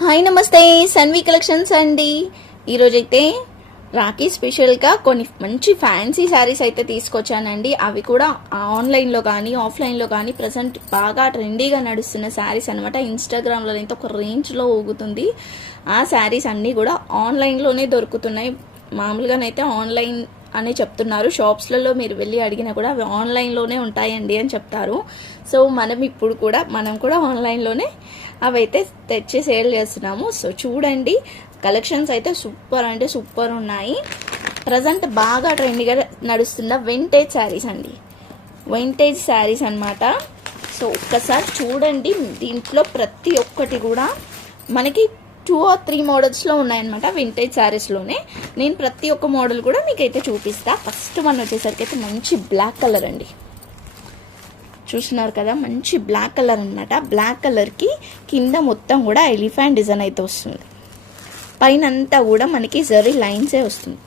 Hi నమస్తే. Sanvi collections అండి. ఈరోజైతే రాఖీ స్పెషల్గా కొన్ని మంచి ఫ్యాన్సీ శారీస్ అయితే తీసుకొచ్చానండి. అవి కూడా ఆన్లైన్లో కానీ ఆఫ్లైన్లో కానీ ప్రజెంట్ బాగా ట్రెండీగా నడుస్తున్న శారీస్ అనమాట ఇన్స్టాగ్రామ్లో అయితే ఒక రేంజ్లో ఊగుతుంది. ఆ శారీస్ అన్నీ కూడా ఆన్లైన్లోనే దొరుకుతున్నాయి. మామూలుగానైతే ఆన్లైన్ అని చెప్తున్నారు. షాప్స్లలో మీరు వెళ్ళి అడిగినా కూడా అవి ఆన్లైన్లోనే ఉంటాయండి అని చెప్తారు. సో మనం ఇప్పుడు కూడా మనం కూడా ఆన్లైన్లోనే అవైతే తెచ్చి సేల్ చేస్తున్నాము. సో చూడండి. కలెక్షన్స్ అయితే సూపర్ అంటే సూపర్ ఉన్నాయి. ప్రజెంట్ బాగా ట్రెండ్గా నడుస్తున్న వింటేజ్ శారీస్ అండి. వింటేజ్ శారీస్ అన్నమాట. సో ఒక్కసారి చూడండి. దీంట్లో ప్రతి ఒక్కటి కూడా మనకి టూ ఆర్ త్రీ మోడల్స్లో ఉన్నాయన్నమాట వింటేజ్ శారీస్లోనే నేను ప్రతి ఒక్క మోడల్ కూడా మీకైతే చూపిస్తా. ఫస్ట్ వన్ వచ్చేసరికి అయితే మంచి బ్లాక్ కలర్ అండి. చూస్తున్నారు కదా మంచి బ్లాక్ కలర్ అనమాట బ్లాక్ కలర్కి కింద మొత్తం కూడా ఎలిఫెంట్ డిజైన్ అయితే వస్తుంది. పైన అంతా కూడా మనకి జరీ లైన్సే వస్తుంది.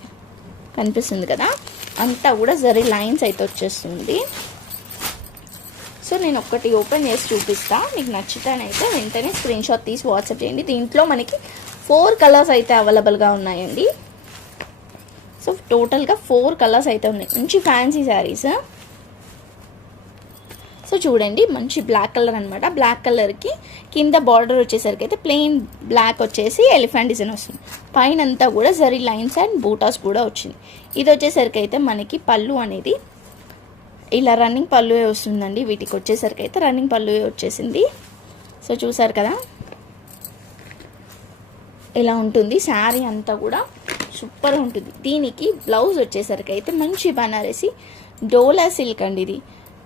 కనిపిస్తుంది కదా? అంతా కూడా జరీ లైన్స్ అయితే వచ్చేస్తుంది. సో నేను ఒక్కటి ఓపెన్ చేసి చూపిస్తాను మీకు నచ్చితేనైతే వెంటనే స్క్రీన్ షాట్ తీసి వాట్సాప్ చేయండి. దీంట్లో మనకి ఫోర్ కలర్స్ అయితే అవైలబుల్గా ఉన్నాయండి. సో టోటల్గా ఫోర్ కలర్స్ అయితే ఉన్నాయి. మంచి ఫ్యాన్సీ శారీస్ సో చూడండి మంచి బ్లాక్ కలర్ అనమాట బ్లాక్ కలర్కి కింద బార్డర్ వచ్చేసరికి అయితే ప్లెయిన్ బ్లాక్ వచ్చేసి ఎలిఫెంట్ డిజైన్ వస్తుంది. పైన అంతా కూడా జరీ లైన్స్ అండ్ బూటాస్ కూడా వచ్చింది. ఇది వచ్చేసరికి అయితే మనకి పళ్ళు అనేది ఇలా రన్నింగ్ పళ్ళువే వస్తుందండి. వీటికి వచ్చేసరికి అయితే రన్నింగ్ పళ్ళువే వచ్చేసింది. సో చూసారు కదా? ఇలా ఉంటుంది. శారీ అంతా కూడా సూపర్ ఉంటుంది. దీనికి బ్లౌజ్ వచ్చేసరికి అయితే మంచి బనారసి డోలా సిల్క్ అండి ఇది.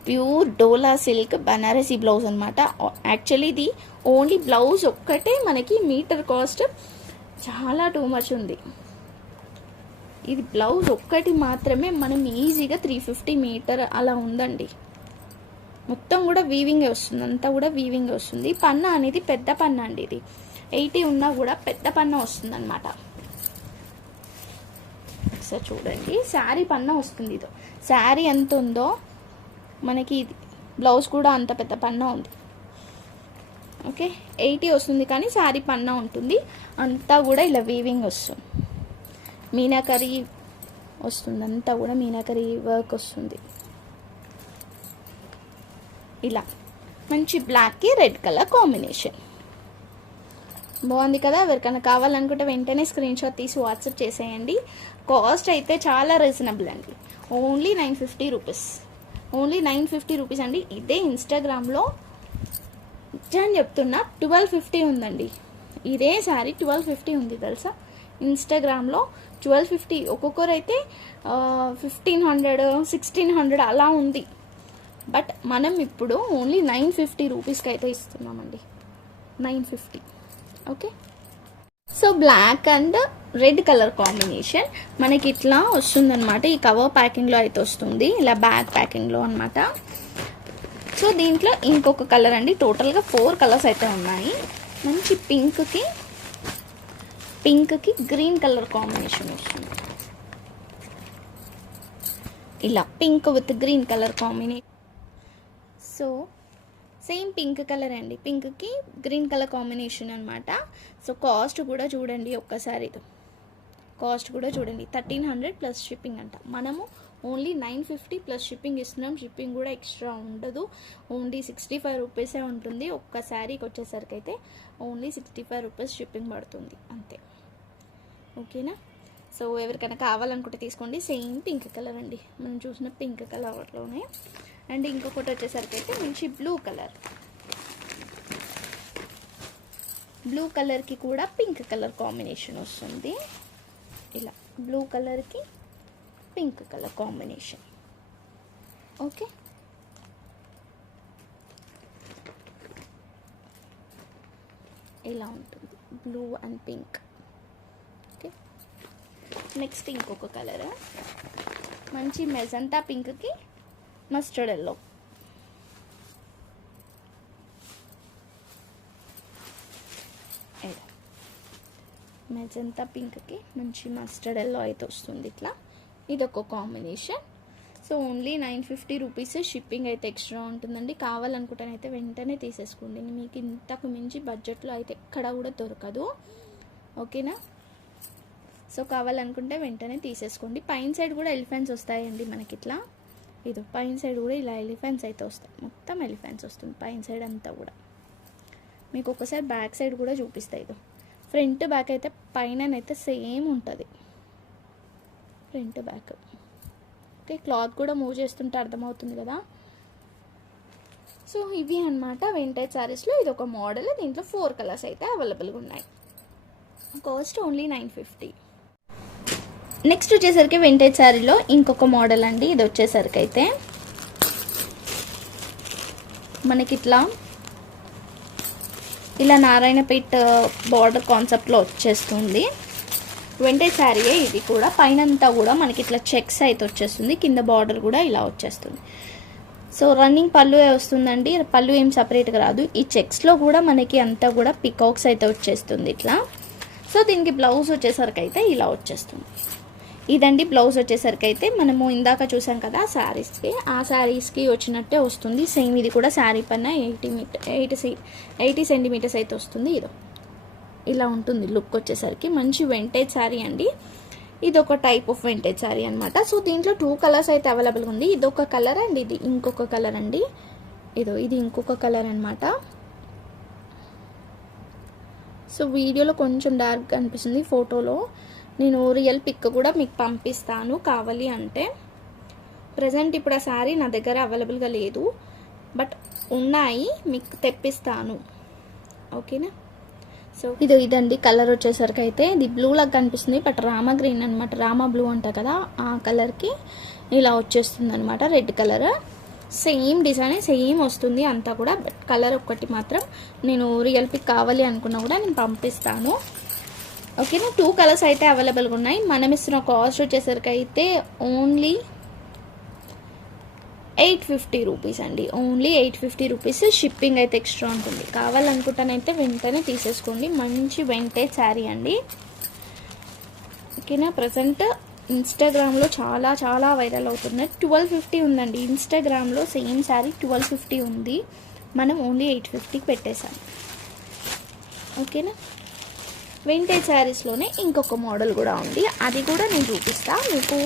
Pure Dola silk Banarasi blouse అనమాట యాక్చువల్లీ ఇది ఓన్లీ బ్లౌజ్ ఒక్కటే మనకి మీటర్ కాస్ట్ చాలా టూ మచ్ ఉంది. ఇది బ్లౌజ్ ఒక్కటి మాత్రమే మనం ఈజీగా త్రీ ఫిఫ్టీ మీటర్ అలా ఉందండి. మొత్తం కూడా వీవింగ్ వస్తుంది అంతా కూడా వీవింగ్ వస్తుంది. పన్న అనేది పెద్ద పన్న అండి ఇది. ఎయిటీ ఉన్నా కూడా పెద్ద పన్న వస్తుంది అనమాట ఒకసారి చూడండి. శారీ పన్న వస్తుంది ఇదో. శారీ ఎంత ఉందో మనకి ఇది. బ్లౌజ్ కూడా అంత పెద్ద పన్న ఉంది. ఓకే? ఎయిటీ వస్తుంది కానీ శారీ పన్న ఉంటుంది. అంతా కూడా ఇలా వీవింగ్ వస్తుంది. మీనాకరీ వస్తుంది అంతా కూడా మీనాకరీ వర్క్ వస్తుంది. ఇలా. మంచి బ్లాక్కి రెడ్ కలర్ కాంబినేషన్ బాగుంది కదా? ఎవరికైనా కావాలనుకుంటే వెంటనే స్క్రీన్ షాట్ తీసి వాట్సాప్ చేసేయండి. కాస్ట్ అయితే చాలా రీజనబుల్ అండి. Only nine fifty rupees only nine fifty rupees అండి. ఇదే ఇన్స్టాగ్రామ్లో అని చెప్తున్నా ట్వెల్వ్ ఫిఫ్టీ ఉందండి. ఇదే శారీ ట్వెల్వ్ ఫిఫ్టీ ఉంది తెలుసా? ఇన్స్టాగ్రామ్లో ట్వెల్వ్ ఫిఫ్టీ ఒక్కొక్కరు అయితే ఫిఫ్టీన్ హండ్రెడ్ సిక్స్టీన్ హండ్రెడ్ అలా ఉంది. బట్ మనం ఇప్పుడు ఓన్లీ నైన్ ఫిఫ్టీ రూపీస్కి అయితే ఇస్తున్నామండి. Nine fifty okay? So black and red colour combination మనకి ఇట్లా వస్తుందన్నమాట. ఈ కవర్ ప్యాకింగ్లో అయితే వస్తుంది. ఇలా బ్యాగ్ ప్యాకింగ్లో అనమాట సో దీంట్లో ఇంకొక కలర్ అండి. టోటల్గా ఫోర్ కలర్స్ అయితే ఉన్నాయి. మంచి పింక్కి పింక్కి గ్రీన్ కలర్ కాంబినేషన్ వస్తుంది. ఇలా pink with green colour combination so same pink colour అండి. పింక్కి గ్రీన్ కలర్ కాంబినేషన్ అనమాట సో కాస్ట్ కూడా చూడండి ఒక్కసారి. కాస్ట్ కూడా చూడండి. థర్టీన్ హండ్రెడ్ ప్లస్ షిప్పింగ్ అంట. మనము only nine fifty plus shipping ఇస్తున్నాం. షిప్పింగ్ కూడా ఎక్స్ట్రా ఉండదు. ఓన్లీ సిక్స్టీ ఫైవ్ రూపీసే ఉంటుంది. ఒక్క శారీకి వచ్చేసరికి అయితే only sixty five rupees shipping పడుతుంది. అంతే. ఓకేనా? సో ఎవరికైనా కావాలనుకుంటే తీసుకోండి. సేమ్ పింక్ కలర్ అండి. మనం చూసిన పింక్ కలర్లోనే. అండ్ ఇంకొకటి వచ్చేసరికి అయితే మంచి బ్లూ కలర్. బ్లూ కలర్కి కూడా పింక్ కలర్ కాంబినేషన్ వస్తుంది. ఇలా బ్లూ కలర్కి పింక్ కలర్ కాంబినేషన్. ఓకే? ఇలా ఉంటుంది. Blue and pink. Okay? Next ఇంకొక కలర్? మంచి మెజంతా పింక్కి మస్టర్డ్ ఎల్లో. మెజంతా పింక్కి మంచి మస్టర్డ్ ఎల్లో అయితే వస్తుంది ఇట్లా. ఇది ఒక combination. So only nine fifty rupees shipping అయితే ఎక్స్ట్రా ఉంటుందండి. కావాలనుకుంటేనైతే వెంటనే తీసేసుకోండి. మీకు ఇంతకు మించి బడ్జెట్లో అయితే ఎక్కడ కూడా దొరకదు. ఓకేనా? సో కావాలనుకుంటే వెంటనే తీసేసుకోండి. పైన సైడ్ కూడా ఎలిఫెంట్స్ వస్తాయండి మనకి ఇట్లా ఇది పైన సైడ్ కూడా ఇలా ఎలిఫెంట్స్ అయితే వస్తాయి. మొత్తం ఎలిఫెంట్స్ వస్తుంది పైన సైడ్ అంతా కూడా. మీకు ఒకసారి బ్యాక్ సైడ్ కూడా చూపిస్తాయి ఇది. ఫ్రంట్ బ్యాక్ అయితే పైన అయితే సేమ్ ఉంటుంది. Front back. ఓకే క్లాత్ కూడా మూవ్ చేస్తుంటే అర్థమవుతుంది కదా? సో ఇవి అనమాట వెంటేజ్ శారీస్లో ఇది ఒక మోడల్ దీంట్లో ఫోర్ కలర్స్ అయితే అవైలబుల్గా ఉన్నాయి. Cost only nine fifty next వచ్చేసరికి వెంటేజ్ శారీలో ఇంకొక మోడల్ అండి ఇది వచ్చేసరికి అయితే. మనకి ఇట్లా ఇలా నారాయణపేట్ బార్డర్ కాన్సెప్ట్లో వచ్చేస్తుంది. వెంటే శారీయే ఇది కూడా. పైన అంతా కూడా మనకి ఇట్లా చెక్స్ అయితే వచ్చేస్తుంది. కింద బార్డర్ కూడా ఇలా వచ్చేస్తుంది. సో రన్నింగ్ పళ్ళు వస్తుందండి? పళ్ళు ఏం సపరేట్గా రాదు. ఈ చెక్స్లో కూడా మనకి అంతా కూడా పికాక్స్ అయితే వచ్చేస్తుంది ఇట్లా. సో దీనికి బ్లౌజ్ వచ్చేసరికి అయితే ఇలా వచ్చేస్తుంది. ఇదండి బ్లౌజ్ వచ్చేసరికి అయితే మనము ఇందాక చూసాం కదా శారీస్కి ఆ శారీస్కి వచ్చినట్టే వస్తుంది. సేమ్ ఇది కూడా శారీ పైన eighty metre eighty eighty centimetres అయితే వస్తుంది. ఇదో. ఇలా ఉంటుంది లుక్ వచ్చేసరికి. మంచి వెంటేజ్ శారీ అండి. ఇది ఒక టైప్ ఆఫ్ వెంటేజ్ శారీ అనమాట సో దీంట్లో టూ కలర్స్ అయితే అవైలబుల్గా ఉంది. ఇది ఒక కలర్ అండ్ ఇది ఇంకొక కలర్ అండి. ఇదో ఇది ఇంకొక కలర్ అనమాట సో వీడియోలో కొంచెం డార్క్ అనిపిస్తుంది ఫోటోలో నేను రియల్ పిక్ కూడా మీకు పంపిస్తాను కావాలి అంటే. ప్రజెంట్ ఇప్పుడు ఆ శారీ నా దగ్గర అవైలబుల్గా లేదు. బట్ ఉన్నాయి మీకు తెప్పిస్తాను. ఓకేనా సో ఇది ఇదండి కలర్ వచ్చేసరికి అయితే ఇది బ్లూ లాగా కనిపిస్తుంది బట్ రామా గ్రీన్ అనమాట రామా బ్లూ అంట కదా ఆ కలర్కి ఇలా వచ్చేస్తుంది అనమాట red colour same design same వస్తుంది అంతా కూడా బట్ కలర్ ఒక్కటి మాత్రం నేను రియల్ పిక్ కావాలి అనుకున్నా కూడా నేను పంపిస్తాను. ఓకేనా టూ కలర్స్ అయితే అవైలబుల్గా ఉన్నాయి. మనం ఇస్తున్న కాస్ట్ వచ్చేసరికి అయితే ఓన్లీ ఎయిట్ ఫిఫ్టీ రూపీస్ అండి. Only eight fifty rupees shipping అయితే ఎక్స్ట్రా ఉంటుంది. కావాలనుకుంటానైతే వెంటనే తీసేసుకోండి. మంచి వెంటేజ్ శారీ అండి. ఓకేనా? ప్రజెంట్ ఇన్స్టాగ్రామ్లో చాలా చాలా వైరల్ అవుతున్నాయి. ట్వెల్వ్ ఫిఫ్టీ ఉందండి. ఇన్స్టాగ్రామ్లో సేమ్ శారీ ట్వెల్వ్ ఫిఫ్టీ ఉంది. మనం ఓన్లీ ఎయిట్ ఫిఫ్టీకి పెట్టేశాం. ఓకేనా? వింటేజ్ శారీస్లోనే ఇంకొక మోడల్ కూడా ఉంది. అది కూడా నేను చూపిస్తా. మీకు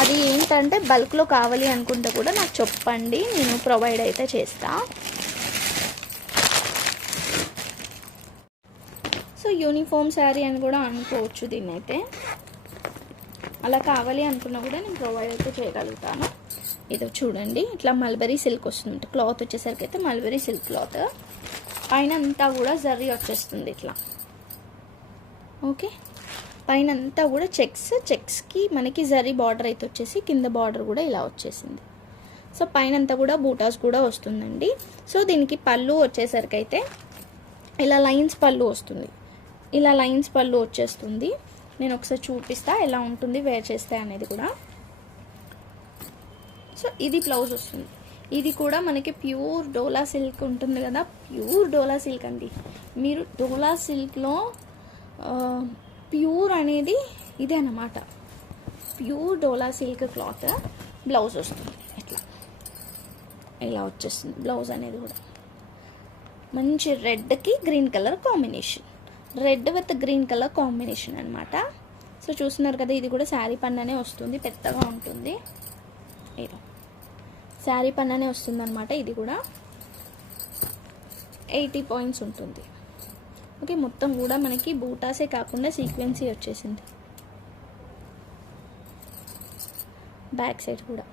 అది ఏంటంటే బల్క్లో కావాలి అనుకుంటే కూడా నాకు చెప్పండి. నేను ప్రొవైడ్ అయితే చేస్తా. సో యూనిఫామ్ శారీ అని కూడా అనుకోవచ్చు దీన్నైతే. అయితే అలా కావాలి అనుకున్నా కూడా నేను ప్రొవైడ్ అయితే చేయగలుగుతాను. ఇదో చూడండి. ఇట్లా మల్బరీ సిల్క్ వస్తుంది క్లాత్ వచ్చేసరికి అయితే మల్బరీ సిల్క్ క్లాత్ పైన అంతా కూడా జర్రీ వచ్చేస్తుంది ఇట్లా. ఓకే? పైన అంతా కూడా చెక్స్ చెక్స్కి మనకి జరీ బార్డర్ అయితే వచ్చేసి కింద బార్డర్ కూడా ఇలా వచ్చేసింది. సో పైన అంతా కూడా బూటాస్ కూడా వస్తుందండి. సో దీనికి పళ్ళు వచ్చేసరికి అయితే ఇలా లైన్స్ పళ్ళు వస్తుంది. ఇలా లైన్స్ పళ్ళు వచ్చేస్తుంది. నేను ఒకసారి చూపిస్తా ఎలా ఉంటుంది వేర్ చేస్తే అనేది కూడా. సో ఇది బ్లౌజ్ వస్తుంది. ఇది కూడా మనకి ప్యూర్ డోలా సిల్క్ ఉంటుంది కదా ప్యూర్ డోలా సిల్క్ అండి. మీరు డోలా సిల్క్లో ప్యూర్ అనేది ఇదే అన్నమాట. ప్యూర్ డోలా సిల్క్ క్లాత్ బ్లౌజ్ వస్తుంది. ఇట్లా. ఇలా వచ్చేస్తుంది బ్లౌజ్ అనేది కూడా. మంచి రెడ్కి green colour combination. Red with green colour combination అనమాట సో చూస్తున్నారు కదా ఇది కూడా శారీ పన్ననే వస్తుంది పెద్దగా ఉంటుంది. ఏదో శారీ పన్ననే వస్తుంది అనమాట ఇది కూడా. ఎయిటీ పాయింట్స్ ఉంటుంది. ఓకే మొత్తం కూడా మనకి బూటాసే కాకుండా సీక్వెన్సీ వచ్చేసింది. బ్యాక్ సైడ్ కూడా.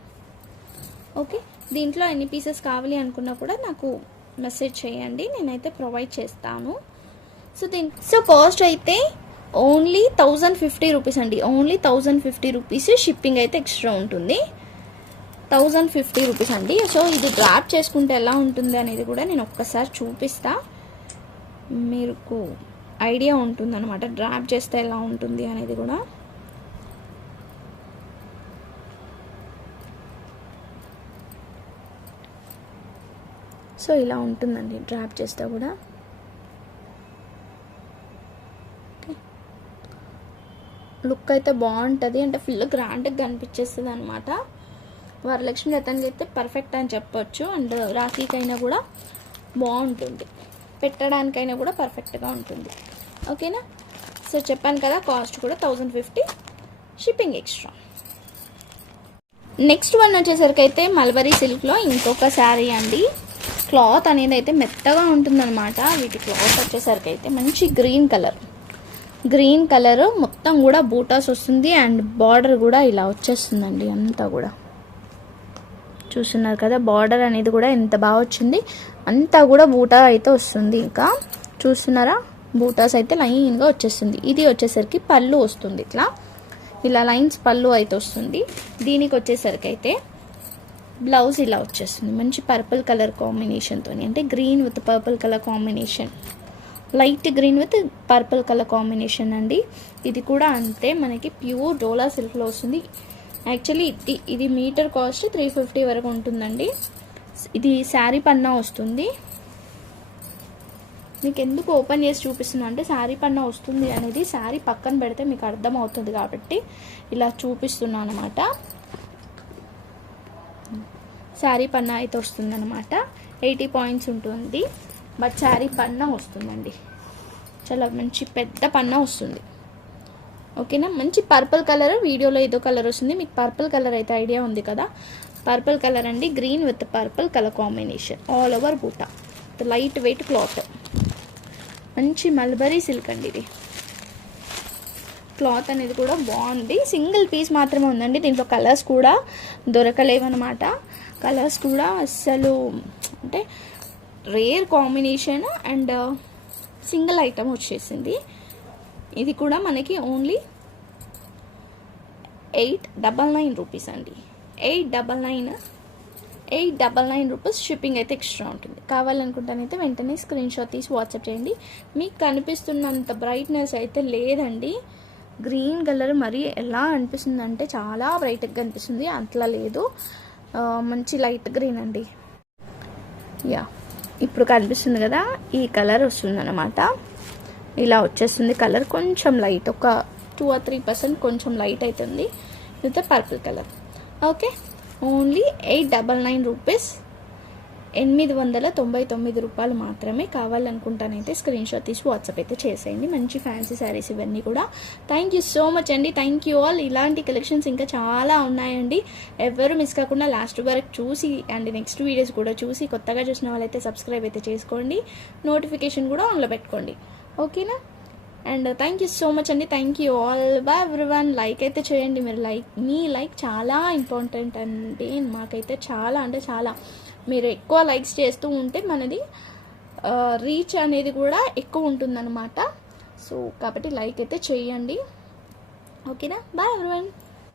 ఓకే దీంట్లో ఎన్ని పీసెస్ కావాలి అనుకున్నా కూడా నాకు మెసేజ్ చేయండి నేనైతే ప్రొవైడ్ చేస్తాను. సో దీని సో కాస్ట్ అయితే ఓన్లీ థౌజండ్ ఫిఫ్టీ రూపీస్ అండి. Only thousand fifty rupees shipping అయితే ఎక్స్ట్రా ఉంటుంది. థౌజండ్ ఫిఫ్టీ రూపీస్ అండి. సో ఇది డ్రాప్ చేసుకుంటే ఎలా ఉంటుంది అనేది కూడా నేను ఒక్కసారి చూపిస్తాను మీకు ఐడియా ఉంటుందన్నమాట. డ్రాప్ చేస్తే ఎలా ఉంటుంది అనేది కూడా. సో ఇలా ఉంటుందండి. డ్రాప్ చేస్తే కూడా. లుక్ అయితే బాగుంటుంది. అంటే ఫుల్ గ్రాండ్గా కనిపించేస్తుంది అనమాట వరలక్ష్మి రతన్కి అయితే పర్ఫెక్ట్ అని చెప్పొచ్చు. అండ్ రాఖీకైనా కూడా బాగుంటుంది. పెట్టడానికైనా కూడా పర్ఫెక్ట్గా ఉంటుంది. ఓకేనా? సో చెప్పాను కదా కాస్ట్ కూడా thousand fifty shipping extra next one వచ్చేసరికి అయితే మల్బరీ సిల్క్లో ఇంకొక శారీ అండి. క్లాత్ అనేది అయితే మెత్తగా ఉంటుందన్నమాట. వీటి క్లాత్ వచ్చేసరికి అయితే మంచి గ్రీన్ కలర్ గ్రీన్ కలర్ మొత్తం కూడా బూటాస్ వస్తుంది అండ్ బార్డర్ కూడా ఇలా వచ్చేస్తుందండి అంతా కూడా. చూస్తున్నారు కదా బార్డర్ అనేది కూడా ఎంత బాగా వచ్చింది? అంతా కూడా బూటా అయితే వస్తుంది ఇంకా. చూస్తున్నారా? బూటాస్ అయితే లైన్గా వచ్చేస్తుంది. ఇది వచ్చేసరికి పళ్ళు వస్తుంది ఇట్లా. ఇలా లైన్స్ పళ్ళు అయితే వస్తుంది. దీనికి వచ్చేసరికి అయితే బ్లౌజ్ ఇలా వచ్చేస్తుంది. మంచి పర్పుల్ కలర్ కాంబినేషన్తో అంటే green with purple colour combination. Light green with purple colour combination అండి. ఇది కూడా అంతే. మనకి ప్యూర్ డోలా సిల్క్లో వస్తుంది. యాక్చువల్లీ ఇది ఇది మీటర్ కాస్ట్ త్రీ ఫిఫ్టీ వరకు ఉంటుందండి. ఇది శారీ పన్నా వస్తుంది. మీకు ఎందుకు ఓపెన్ చేసి చూపిస్తున్నా అంటే శారీ పన్నా వస్తుంది అనేది శారీ పక్కన పెడితే మీకు అర్థం అవుతుంది కాబట్టి ఇలా చూపిస్తున్నా అనమాట శారీ పన్నా అయితే వస్తుంది అనమాట ఎయిటీ పాయింట్స్ ఉంటుంది. బట్ శారీ పన్నా వస్తుందండి. చాలా మంచి పెద్ద పన్నా వస్తుంది. ఓకేనా? మంచి పర్పుల్ కలర్ వీడియోలో ఏదో కలర్ వస్తుంది. మీకు పర్పుల్ కలర్ అయితే ఐడియా ఉంది కదా? పర్పుల్ కలర్ అండి. Green with purple colour combination all over బూటా. లైట్ వెయిట్ క్లాత్ మంచి మల్బరీ సిల్క్ అండి ఇది. క్లాత్ అనేది కూడా బాగుంది. సింగిల్ పీస్ మాత్రమే ఉందండి. దీంట్లో కలర్స్ కూడా దొరకలేవన్నమాట. కలర్స్ కూడా అస్సలు అంటే rare combination and single item వచ్చేసింది. ఇది కూడా మనకి only eight double nine rupees అండి. Eight double nine eight double nine rupees shipping అయితే ఎక్స్ట్రా ఉంటుంది. కావాలనుకుంటానైతే వెంటనే స్క్రీన్ షాట్ తీసి వాట్సాప్ చేయండి. మీకు కనిపిస్తున్నంత బ్రైట్నెస్ అయితే లేదండి. గ్రీన్ కలర్ మరీ ఎలా అనిపిస్తుంది అంటే చాలా బ్రైట్గా కనిపిస్తుంది. అట్లా లేదు. మంచి లైట్ గ్రీన్ అండి. యా ఇప్పుడు కనిపిస్తుంది కదా ఈ కలర్ వస్తుంది అనమాట ఇలా వచ్చేస్తుంది కలర్. కొంచెం లైట్ ఒక టూ ఆర్ త్రీ పర్సెంట్ కొంచెం లైట్ అవుతుంది. ఇదైతే purple colour. Okay. Only eight double nine rupees. ఎనిమిది వందల తొంభై తొమ్మిది రూపాయలు మాత్రమే కావాలనుకుంటానైతే స్క్రీన్ షాట్ తీసి వాట్సాప్ అయితే చేసేయండి. మంచి ఫ్యాన్సీ శారీస్ ఇవన్నీ కూడా. థ్యాంక్ యూ సో మచ్ అండి. థ్యాంక్ యూ ఆల్ ఇలాంటి కలెక్షన్స్ ఇంకా చాలా ఉన్నాయండి. ఎవరు మిస్ కాకుండా లాస్ట్ వరకు చూసి అండ్ నెక్స్ట్ వీడియోస్ కూడా చూసి కొత్తగా చూసిన వాళ్ళైతే సబ్స్క్రైబ్ అయితే చేసుకోండి. నోటిఫికేషన్ కూడా ఆన్లో పెట్టుకోండి. ఓకేనా and thank you so much అండి. Thank you all. Bye everyone. Like అయితే చేయండి మీరు. లైక్ మీ లైక్ చాలా ఇంపార్టెంట్ అండి. మాకైతే చాలా అంటే చాలా. మీరు ఎక్కువ లైక్స్ చేస్తూ ఉంటే మనది రీచ్ అనేది కూడా ఎక్కువ ఉంటుందన్నమాట. సో కాబట్టి లైక్ అయితే చేయండి. ఓకేనా? Bye everyone.